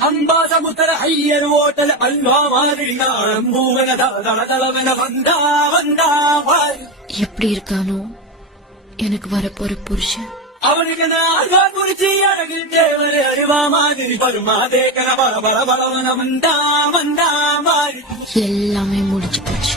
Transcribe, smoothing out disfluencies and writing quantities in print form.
அம்பா சமுத்திர Iyer hotel halwa மாதிரி பூவன தளதளவன வந்தா வந்தா வாய். எப்படி இருக்கானோ எனக்கு வரப்போற புருஷன். அவனுக்கு அல்வா குறிச்சி அழகில் தேவர் அருவா மாதிரி பருமாதே கன பல பல பலவன வந்தா வந்தா வாய். எல்லாமே முடிஞ்சு போச்சு.